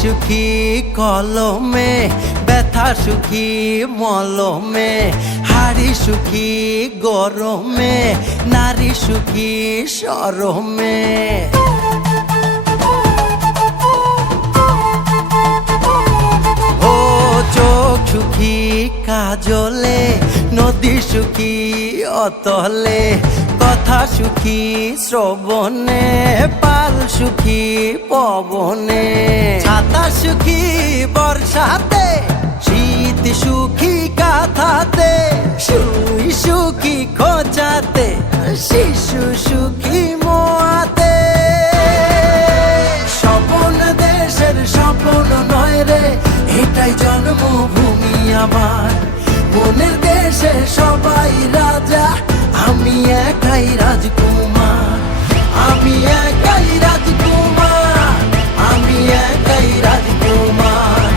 সুখী কলমে, ব্যথা সুখী মলমে, হাড়ি সুখী গরমে, নারী সুখী শরমে। ও চোখ সুখী কাজলে, নদী সুখী অতলে, কথা সুখী শ্রবণে, পাল সুখী পবনে, ছাতা সুখী বর্ষাতে, শীত সুখী কাঁথাতে, সুই সুখী খোঁচাতে, শিশু সুখী মোয়াতে। স্বপন দেশের স্বপন নয় রে, এটাই জন্মভূমি আমার। মনের দেশে সবাই রাজা, আমি একাই রাজকুমার। আমি একাই রাজকুমার, আমি একাই রাজকুমার,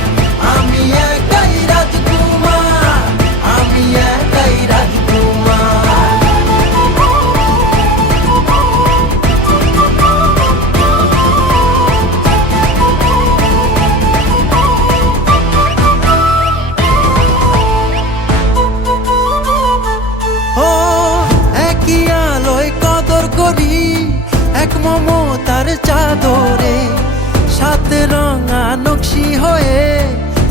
আমি একাই রাজকুমার, আমি একাই রাজকুমার। ও একই আলোয় কদর করি, এক মমতার চাদরে, সাত রঙা নকশি হয়ে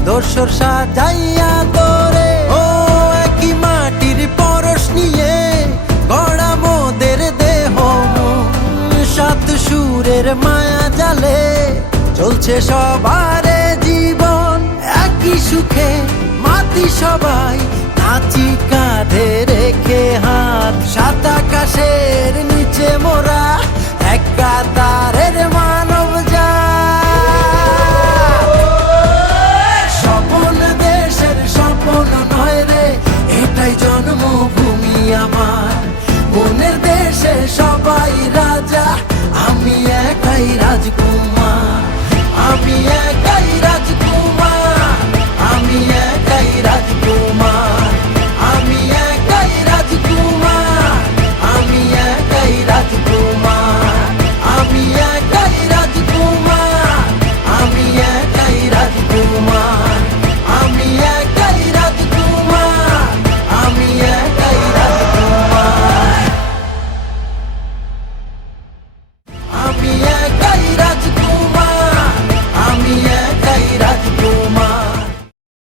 দোসর সাজাইয়া তোরে। ও একই মাটির পরশ নিয়ে গড়া মোদের দেহ মন, সাত সুরের মায়া জালে চলছে সবারে জীবন। একই সুখে মাতি সবাই, নাচি কাঁধে রেখে হাত, সাত আকাশের নিচে মোরা